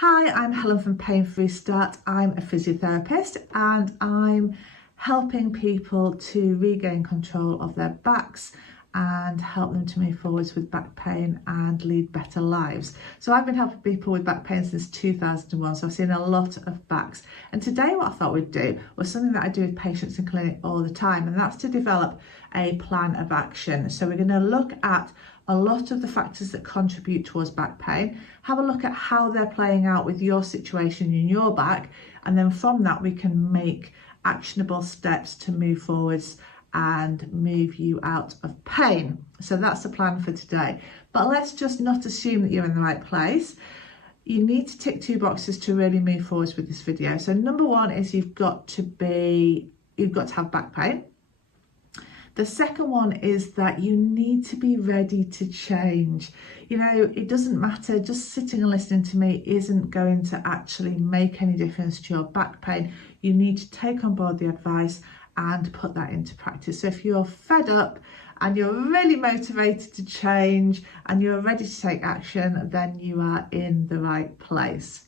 Hi, I'm Helen from Pain Free Start. I'm a physiotherapist and I'm helping people to regain control of their backs and help them to move forwards with back pain and lead better lives. So I've been helping people with back pain since 2001, so I've seen a lot of backs. And today what I thought we'd do was something that I do with patients in clinic all the time, and that's to develop a plan of action. So we're going to look at a lot of the factors that contribute towards back pain, have a look at how they're playing out with your situation in your back, and then from that we can make actionable steps to move forwards and move you out of pain. So that's the plan for today. But let's just not assume that you're in the right place. You need to tick two boxes to really move forwards with this video. So number one is you've got to have back pain. The second one is that you need to be ready to change. You know, it doesn't matter, just sitting and listening to me isn't going to actually make any difference to your back pain. You need to take on board the advice and put that into practice. So if you're fed up and you're really motivated to change and you're ready to take action, then you are in the right place.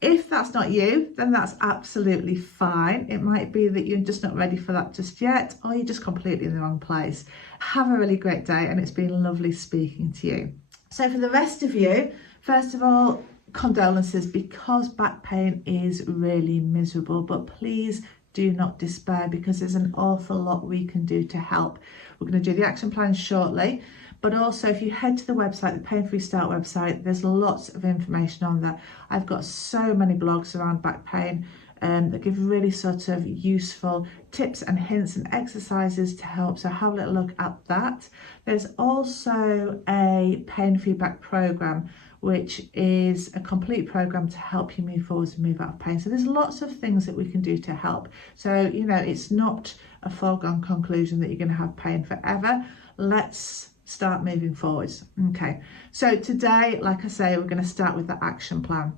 If that's not you, then that's absolutely fine. It might be that you're just not ready for that just yet, or you're just completely in the wrong place. Have a really great day, and it's been lovely speaking to you. So for the rest of you, first of all, condolences, because back pain is really miserable, but please do not despair, because there's an awful lot we can do to help. We're going to do the action plan shortly, but also if you head to the website, the Pain Free Start website, there's lots of information on there. I've got so many blogs around back pain that give really sort of useful tips and hints and exercises to help. So have a little look at that. There's also a pain feedback program, which is a complete program to help you move forward and move out of pain. So there's lots of things that we can do to help. So, you know, it's not a foregone conclusion that you're going to have pain forever. Let's start moving forwards. Okay, so today, like I say, we're going to start with the action plan.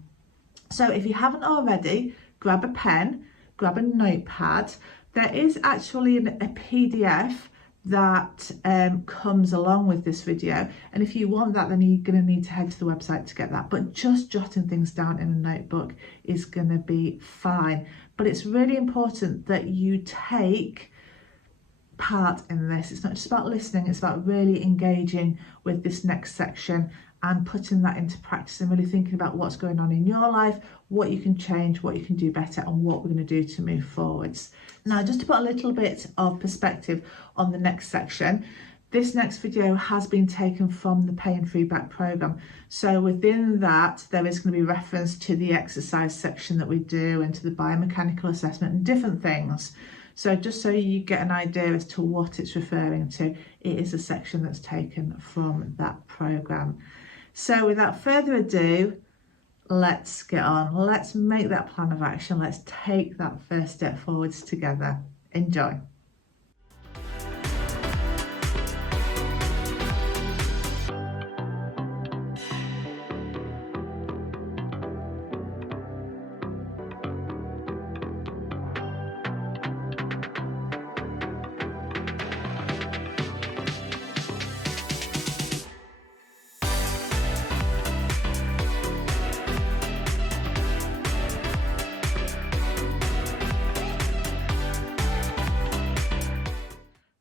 So if you haven't already, grab a pen, grab a notepad. There is actually a PDF that comes along with this video, and if you want that, then you're going to need to head to the website to get that. But just jotting things down in a notebook is going to be fine. But it's really important that you take part in this. It's not just about listening, it's about really engaging with this next section and putting that into practice and really thinking about what's going on in your life, what you can change, what you can do better, and what we're going to do to move forwards. Now, just to put a little bit of perspective on the next section, this next video has been taken from the Pain Feedback program. So within that, there is going to be reference to the exercise section that we do and to the biomechanical assessment and different things. So just so you get an idea as to what it's referring to, it is a section that's taken from that program. So without further ado, let's get on. Let's make that plan of action. Let's take that first step forwards together. Enjoy.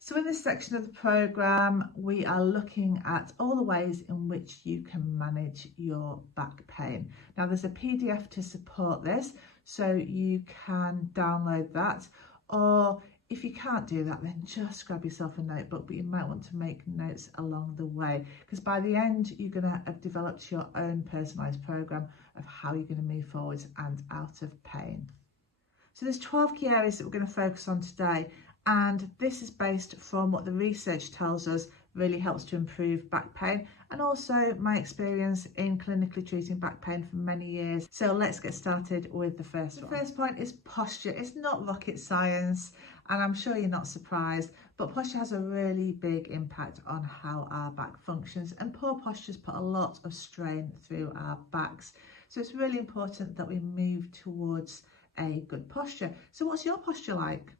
So in this section of the programme, we are looking at all the ways in which you can manage your back pain. Now there's a PDF to support this, so you can download that, or if you can't do that, then just grab yourself a notebook, but you might want to make notes along the way, because by the end you're going to have developed your own personalised programme of how you're going to move forwards and out of pain. So there's 12 key areas that we're going to focus on today. And this is based from what the research tells us really helps to improve back pain, and also my experience in clinically treating back pain for many years. So let's get started with the first one. The first point is posture. It's not rocket science, and I'm sure you're not surprised, but posture has a really big impact on how our back functions, and poor postures put a lot of strain through our backs. So it's really important that we move towards a good posture. So what's your posture like?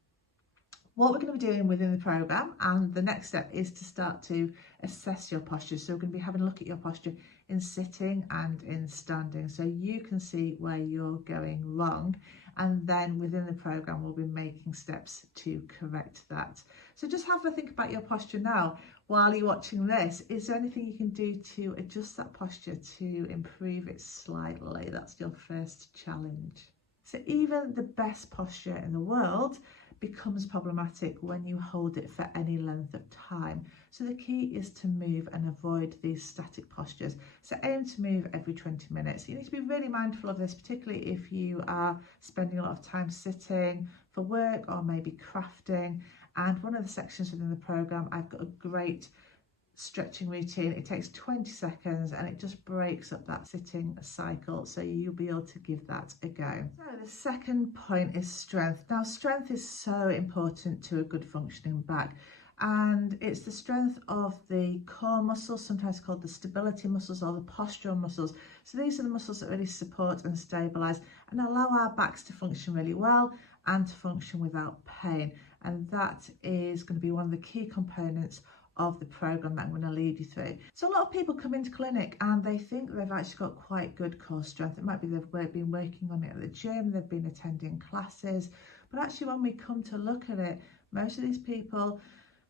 What we're going to be doing within the programme, and the next step is to start to assess your posture. So we're going to be having a look at your posture in sitting and in standing, so you can see where you're going wrong, and then within the program we'll be making steps to correct that. So just have a think about your posture now while you're watching this. Is there anything you can do to adjust that posture to improve it slightly? That's your first challenge. So even the best posture in the world becomes problematic when you hold it for any length of time. So the key is to move and avoid these static postures. So aim to move every 20 minutes. You need to be really mindful of this, particularly if you are spending a lot of time sitting for work or maybe crafting. And one of the sections within the program, I've got a great stretching routine. It takes 20 seconds and it just breaks up that sitting cycle, so you'll be able to give that a go. So the second point is strength. Now strength is so important to a good functioning back, and it's the strength of the core muscles, sometimes called the stability muscles or the postural muscles. So these are the muscles that really support and stabilize and allow our backs to function really well and to function without pain, and that is going to be one of the key components of the program that I'm going to lead you through. So a lot of people come into clinic and they think they've actually got quite good core strength. It might be they've been working on it at the gym, they've been attending classes, but actually when we come to look at it, most of these people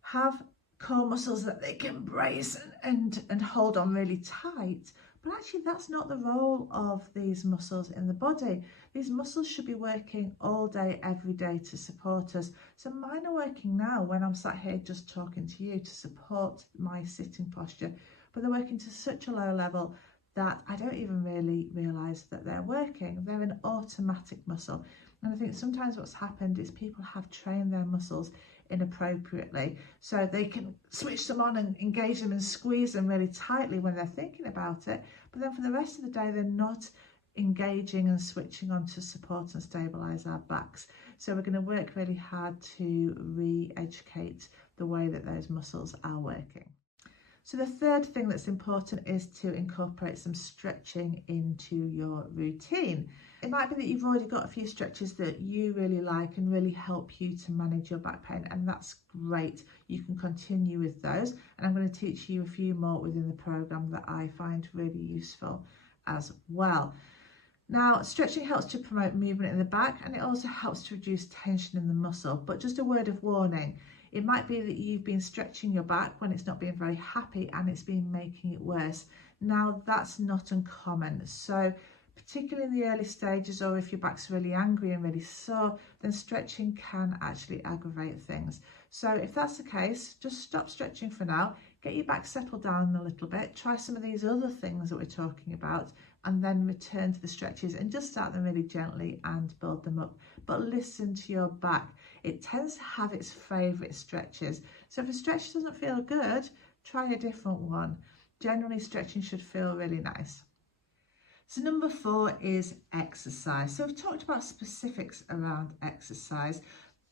have core muscles that they can brace and hold on really tight, but actually that's not the role of these muscles in the body. These muscles should be working all day, every day to support us. So mine are working now when I'm sat here just talking to you to support my sitting posture, but they're working to such a low level that I don't even really realise that they're working. They're an automatic muscle. And I think sometimes what's happened is people have trained their muscles inappropriately, so they can switch them on and engage them and squeeze them really tightly when they're thinking about it, but then for the rest of the day they're not engaging and switching on to support and stabilize our backs. So we're going to work really hard to re-educate the way that those muscles are working. So the third thing that's important is to incorporate some stretching into your routine. It might be that you've already got a few stretches that you really like and really help you to manage your back pain, and that's great. You can continue with those, and I'm going to teach you a few more within the program that I find really useful as well. Now, stretching helps to promote movement in the back, and it also helps to reduce tension in the muscle. But just a word of warning, it might be that you've been stretching your back when it's not being very happy and it's been making it worse. Now, that's not uncommon. So particularly in the early stages, or if your back's really angry and really sore, then stretching can actually aggravate things. So if that's the case, just stop stretching for now, get your back settled down a little bit, try some of these other things that we're talking about, and then return to the stretches and just start them really gently and build them up. But listen to your back. It tends to have its favourite stretches. So if a stretch doesn't feel good, try a different one. Generally, stretching should feel really nice. So number 4 is exercise. So we've talked about specifics around exercise,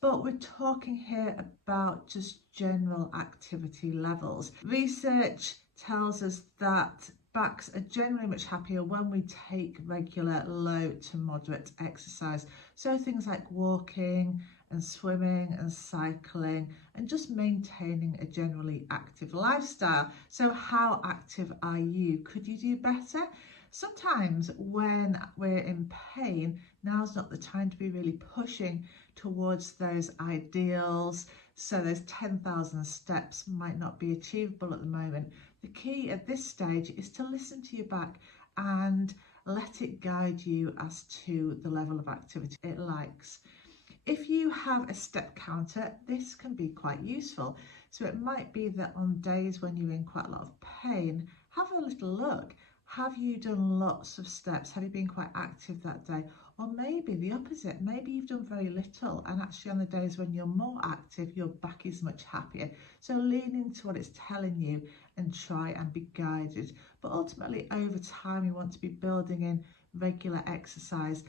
but we're talking here about just general activity levels. Research tells us that backs are generally much happier when we take regular low to moderate exercise. So things like walking and swimming and cycling and just maintaining a generally active lifestyle. So how active are you? Could you do better? Sometimes when we're in pain, now's not the time to be really pushing towards those ideals. So those 10,000 steps might not be achievable at the moment. The key at this stage is to listen to your back and let it guide you as to the level of activity it likes. If you have a step counter, this can be quite useful. So it might be that on days when you're in quite a lot of pain, have a little look. Have you done lots of steps? Have you been quite active that day? Or maybe the opposite, maybe you've done very little, and actually on the days when you're more active, your back is much happier. So lean into what it's telling you and try and be guided. But ultimately, over time, we want to be building in regular exercise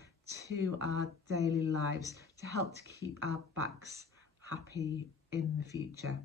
to our daily lives to help to keep our backs happy in the future.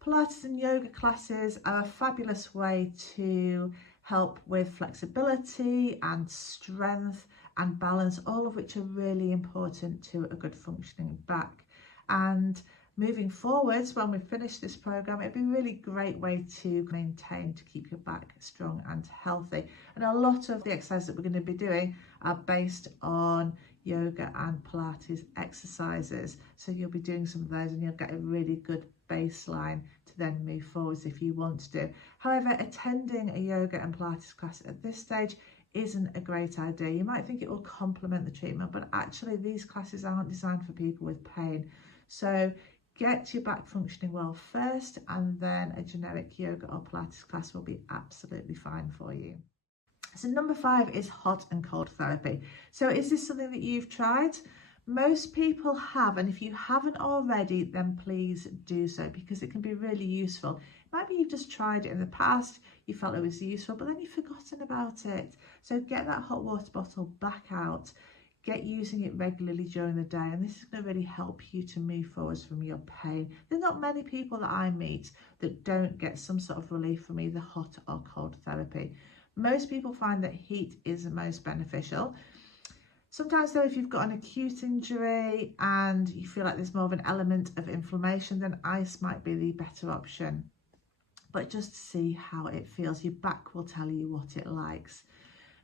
Pilates and yoga classes are a fabulous way to help with flexibility and strength and balance, all of which are really important to a good functioning back. And moving forwards, when we finish this program, it'd be a really great way to maintain, to keep your back strong and healthy. And a lot of the exercises that we're going to be doing are based on yoga and Pilates exercises. So you'll be doing some of those and you'll get a really good baseline to then move forwards if you want to do. However, attending a yoga and Pilates class at this stage isn't a great idea. You might think it will complement the treatment, but actually these classes aren't designed for people with pain. So get your back functioning well first, and then a generic yoga or Pilates class will be absolutely fine for you. So number 5 is hot and cold therapy. So is this something that you've tried? Most people have, and if you haven't already, then please do so, because it can be really useful. It might be you've just tried it in the past, you felt it was useful, but then you've forgotten about it. So get that hot water bottle back out, get using it regularly during the day, and this is going to really help you to move forwards from your pain. There's not many people that I meet that don't get some sort of relief from either hot or cold therapy. Most people find that heat is the most beneficial. Sometimes though, if you've got an acute injury and you feel like there's more of an element of inflammation, then ice might be the better option. But just see how it feels. Your back will tell you what it likes.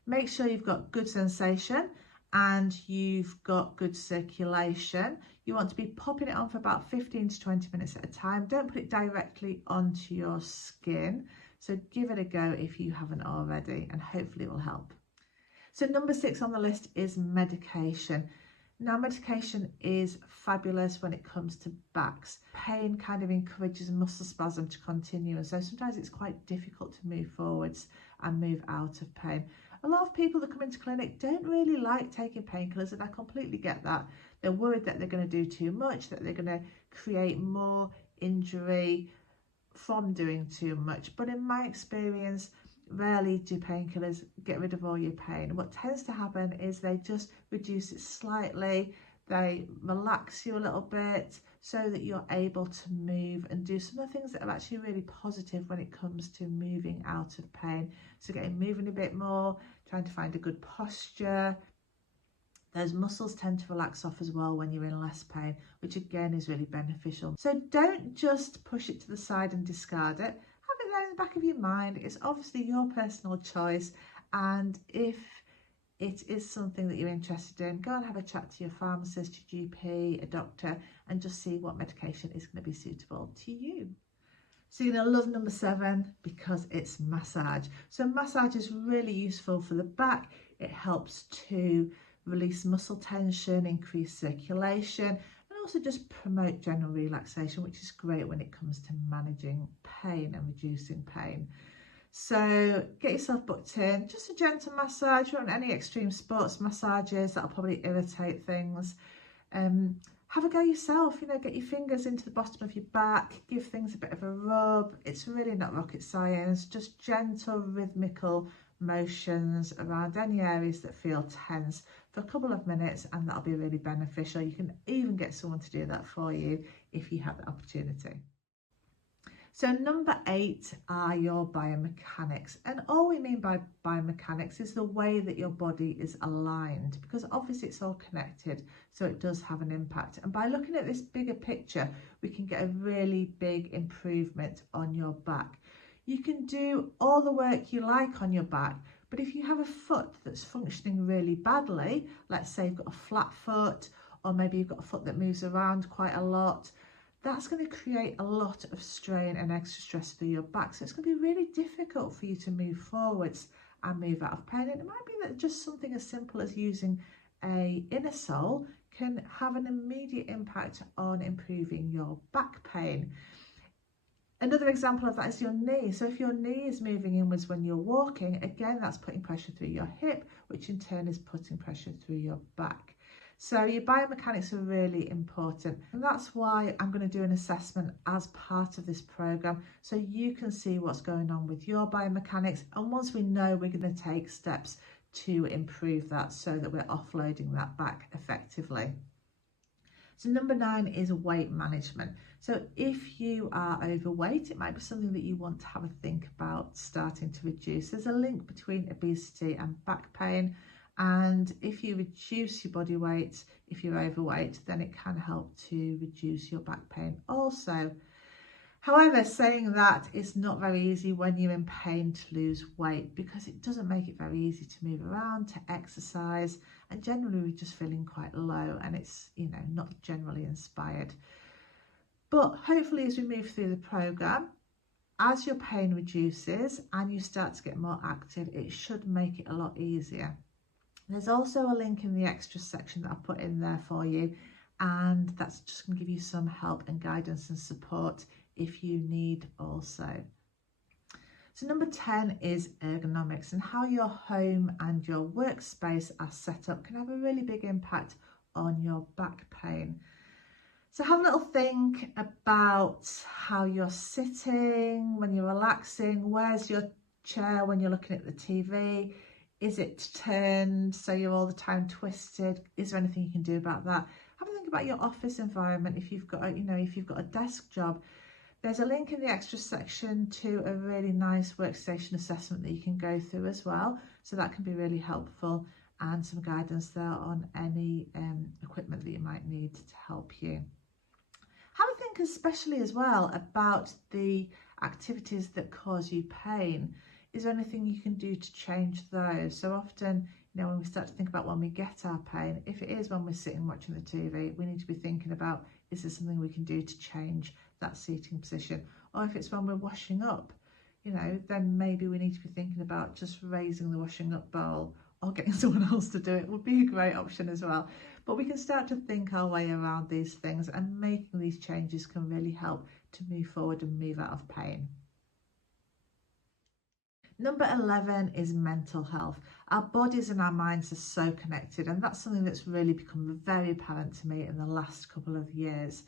Make sure you've got good sensation and you've got good circulation. You want to be popping it on for about 15 to 20 minutes at a time. Don't put it directly onto your skin. So give it a go if you haven't already, and hopefully it will help. So number 6 on the list is medication. Now, medication is fabulous when it comes to backs. Pain kind of encourages muscle spasm to continue, and so sometimes it's quite difficult to move forwards and move out of pain. A lot of people that come into clinic don't really like taking painkillers, and I completely get that. They're worried that they're going to do too much, that they're going to create more injury from doing too much. But in my experience, rarely do painkillers get rid of all your pain. What tends to happen is they just reduce it slightly, they relax you a little bit so that you're able to move and do some of the things that are actually really positive when it comes to moving out of pain. So getting moving a bit more, trying to find a good posture. Those muscles tend to relax off as well when you're in less pain, which again is really beneficial. So don't just push it to the side and discard it. Have it there in the back of your mind. It's obviously your personal choice, and if it is something that you're interested in, go and have a chat to your pharmacist, your GP, a doctor, and just see what medication is going to be suitable to you. So you're going to love number 7 because it's massage. So massage is really useful for the back. It helps to release muscle tension, increase circulation, and also just promote general relaxation, which is great when it comes to managing pain and reducing pain. So get yourself booked in, just a gentle massage. You don't want any extreme sports massages, that'll probably irritate things. Have a go yourself, get your fingers into the bottom of your back, give things a bit of a rub. It's really not rocket science, just gentle rhythmical motions around any areas that feel tense for a couple of minutes, and that'll be really beneficial. You can even get someone to do that for you if you have the opportunity. So number 8 are your biomechanics, and all we mean by biomechanics is the way that your body is aligned, because obviously it's all connected, so it does have an impact. And by looking at this bigger picture, we can get a really big improvement on your back. You can do all the work you like on your back, but if you have a foot that's functioning really badly, let's say you've got a flat foot, or maybe you've got a foot that moves around quite a lot, that's going to create a lot of strain and extra stress for your back. So it's going to be really difficult for you to move forwards and move out of pain. And it might be that just something as simple as using a inner sole can have an immediate impact on improving your back pain. Another example of that is your knee. So if your knee is moving inwards when you're walking, again, that's putting pressure through your hip, which in turn is putting pressure through your back. So your biomechanics are really important, and that's why I'm going to do an assessment as part of this program, so you can see what's going on with your biomechanics, and once we know, we're going to take steps to improve that so that we're offloading that back effectively. So number 9 is weight management. So if you are overweight, it might be something that you want to have a think about starting to reduce. There's a link between obesity and back pain, And if you reduce your body weight, if you're overweight, then it can help to reduce your back pain also. However, saying that, it's not very easy when you're in pain to lose weight, because it doesn't make it very easy to move around, to exercise, and generally we're just feeling quite low, and it's, you know, not generally inspired. But hopefully as we move through the programme, as your pain reduces and you start to get more active, it should make it a lot easier. There's also a link in the extra section that I put in there for you, and that's just going to give you some help and guidance and support if you need also. So number 10 is ergonomics, and how your home and your workspace are set up can have a really big impact on your back pain. So have a little think about how you're sitting when you're relaxing. Where's your chair when you're looking at the TV? Is it turned so you're all the time twisted? Is there anything you can do about that? Have a think about your office environment. If you've got, if you've got a desk job, there's a link in the extra section to a really nice workstation assessment that you can go through as well. So that can be really helpful, and some guidance there on any equipment that you might need to help you. Have a think especially as well about the activities that cause you pain. Is there anything you can do to change those? So often, when we start to think about when we get our pain, if it is when we're sitting watching the TV, we need to be thinking about, is there something we can do to change that seating position? Or if it's when we're washing up, then maybe we need to be thinking about just raising the washing up bowl, or getting someone else to do it would be a great option as well. But we can start to think our way around these things, and making these changes can really help to move forward and move out of pain. Number 11 is mental health. Our bodies and our minds are so connected, and that's something that's really become very apparent to me in the last couple of years.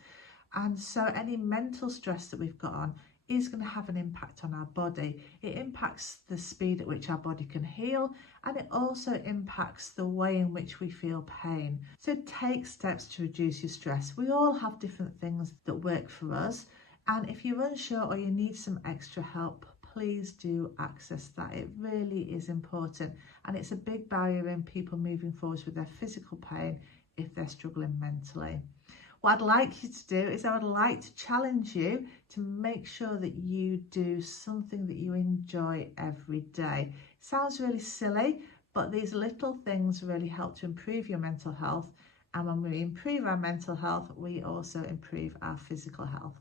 And so any mental stress that we've got on is going to have an impact on our body. It impacts the speed at which our body can heal, and it also impacts the way in which we feel pain. So take steps to reduce your stress. We all have different things that work for us, and if you're unsure or you need some extra help, please do access that. It really is important, and it's a big barrier in people moving forward with their physical pain if they're struggling mentally. What I'd like you to do is I would like to challenge you to make sure that you do something that you enjoy every day. It sounds really silly, but these little things really help to improve your mental health. And when we improve our mental health, we also improve our physical health.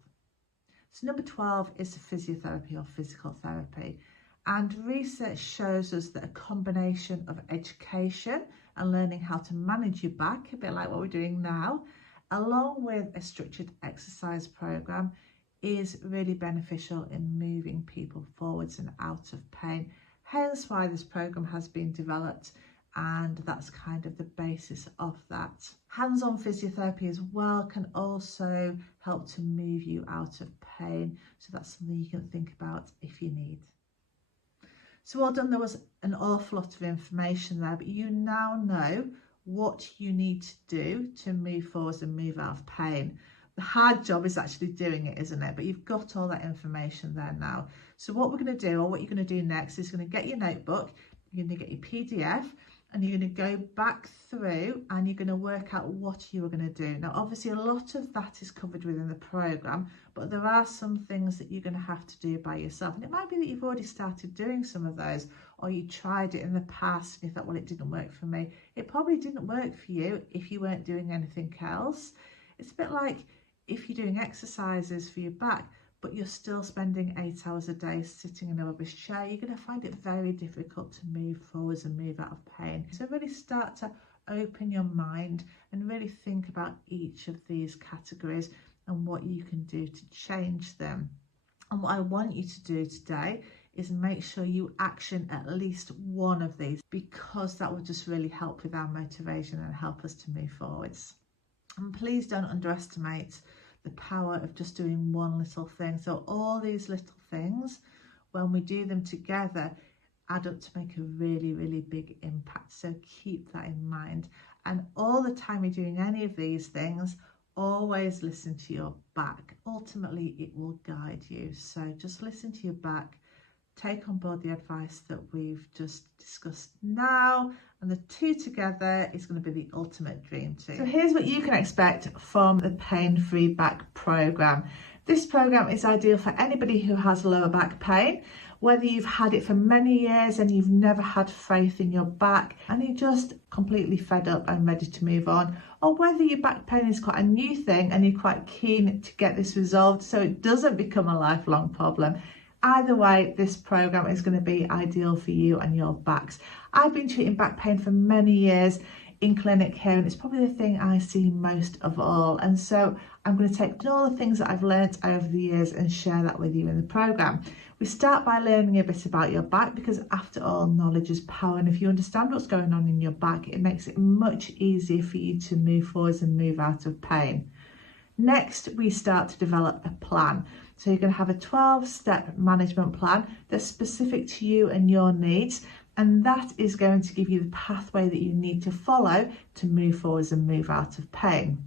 So number 12 is physiotherapy or physical therapy. And research shows us that a combination of education and learning how to manage your back, a bit like what we're doing now, along with a structured exercise program, is really beneficial in moving people forwards and out of pain. Hence why this program has been developed, and that's kind of the basis of that. Hands-on physiotherapy as well can also help to move you out of pain, so that's something you can think about if you need. So well done. There was an awful lot of information there, but you now know what you need to do to move forward and move out of pain. The hard job is actually doing it, isn't it? But you've got all that information there now. So what we're going to do, or what you're going to do next, is going to get your notebook, you're going to get your PDF, and you're going to go back through and you're going to work out what you are going to do. Now, obviously, a lot of that is covered within the programme, but there are some things that you're going to have to do by yourself. And it might be that you've already started doing some of those, or you tried it in the past and you thought, well, it didn't work for me. It probably didn't work for you if you weren't doing anything else. It's a bit like if you're doing exercises for your back, but you're still spending 8 hours a day sitting in a rubbish chair, you're going to find it very difficult to move forwards and move out of pain. So really start to open your mind and really think about each of these categories and what you can do to change them. And what I want you to do today is make sure you action at least one of these, because that will just really help with our motivation and help us to move forwards. And please don't underestimate the power of just doing one little thing. So all these little things, when we do them together, add up to make a really, really big impact. So keep that in mind. And all the time you're doing any of these things, always listen to your back. Ultimately, it will guide you. So just listen to your back, take on board the advice that we've just discussed now, and the two together is going to be the ultimate dream team. So here's what you can expect from the Pain-Free Back program. This program is ideal for anybody who has lower back pain, whether you've had it for many years and you've never had faith in your back and you're just completely fed up and ready to move on, or whether your back pain is quite a new thing and you're quite keen to get this resolved so it doesn't become a lifelong problem. Either way, this program is going to be ideal for you and your backs. I've been treating back pain for many years in clinic here, and it's probably the thing I see most of all. And so I'm going to take all the things that I've learnt over the years and share that with you in the program. We start by learning a bit about your back, because after all, knowledge is power. And if you understand what's going on in your back, it makes it much easier for you to move forwards and move out of pain. Next, we start to develop a plan. So you're going to have a 12-step management plan that's specific to you and your needs, and that is going to give you the pathway that you need to follow to move forwards and move out of pain.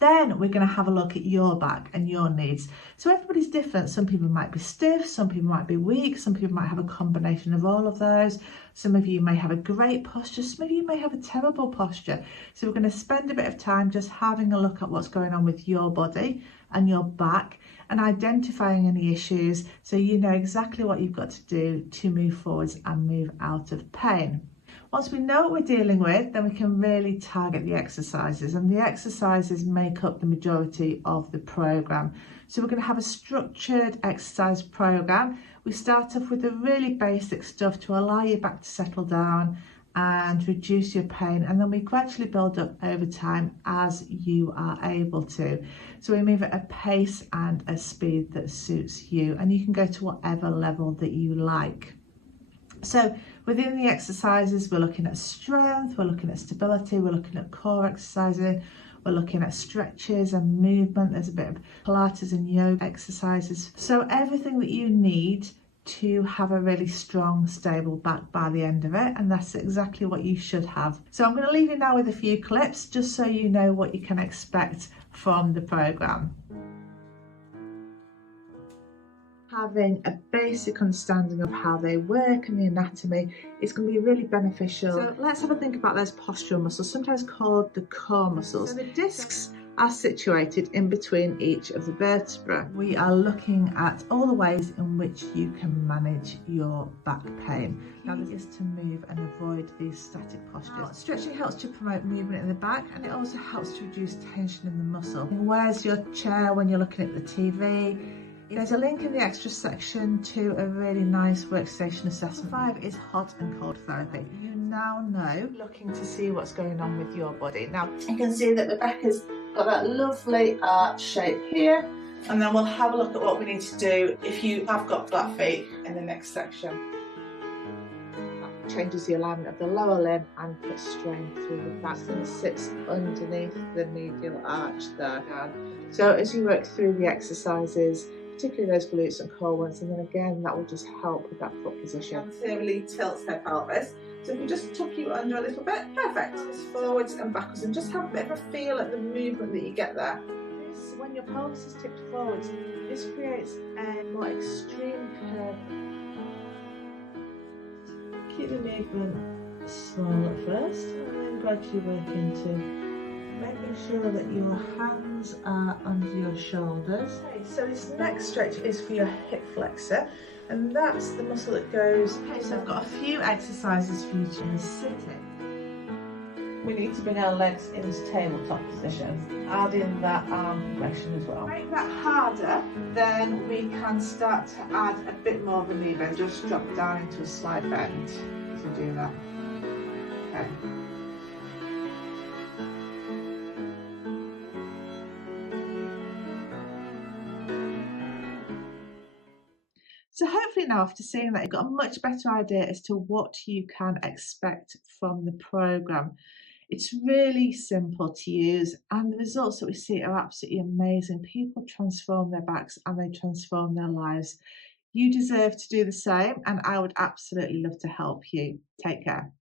Then we're going to have a look at your back and your needs. So everybody's different. Some people might be stiff, some people might be weak, some people might have a combination of all of those. Some of you may have a great posture, some of you may have a terrible posture. So we're going to spend a bit of time just having a look at what's going on with your body and your back and identifying any issues so you know exactly what you've got to do to move forwards and move out of pain. Once we know what we're dealing with, then we can really target the exercises, and the exercises make up the majority of the program. So we're going to have a structured exercise program. We start off with the really basic stuff to allow your back to settle down and reduce your pain, and then we gradually build up over time as you are able to. So we move at a pace and a speed that suits you, and you can go to whatever level that you like. So within the exercises, we're looking at strength, we're looking at stability, we're looking at core exercising, we're looking at stretches and movement. There's a bit of Pilates and yoga exercises. So everything that you need to have a really strong, stable back by the end of it, and that's exactly what you should have. So I'm going to leave you now with a few clips just so you know what you can expect from the program. Having a basic understanding of how they work and the anatomy is going to be really beneficial. So let's have a think about those postural muscles, sometimes called the core muscles. So the discs are situated in between each of the vertebrae. We are looking at all the ways in which you can manage your back pain. Now, this is to move and avoid these static postures. Stretching helps to promote movement in the back, and it also helps to reduce tension in the muscle. Where's your chair when you're looking at the TV? There's a link in the extra section to a really nice workstation assessment. 5 is hot and cold therapy. You now know, looking to see what's going on with your body. Now, you can see that Rebecca's got that lovely arch shape here, and then we'll have a look at what we need to do if you have got flat feet in the next section. That changes the alignment of the lower limb and puts strain through the back, and sits underneath the medial arch there. So as you work through the exercises, particularly those glutes and core ones, and then again that will just help with that foot position. And firmly tilts her pelvis. So if we just tuck you under a little bit, perfect. Just forwards and backwards, and just have a bit of a feel at the movement that you get there. This, when your pelvis is tipped forwards, this creates a more extreme curve. Keep the movement small at first, and then gradually work into making sure that your hands are under your shoulders. Okay, so this next stretch is for your hip flexor, and that's the muscle that goes. Okay, so I've got a few exercises for you to sit in. We need to bring our legs in this tabletop position, add in that arm progression as well. Make that harder, then we can start to add a bit more of a knee bend. Just drop down into a slight bend as we do that. Okay. So hopefully now, after seeing that, you've got a much better idea as to what you can expect from the programme. It's really simple to use, and the results that we see are absolutely amazing. People transform their backs and they transform their lives. You deserve to do the same, and I would absolutely love to help you. Take care.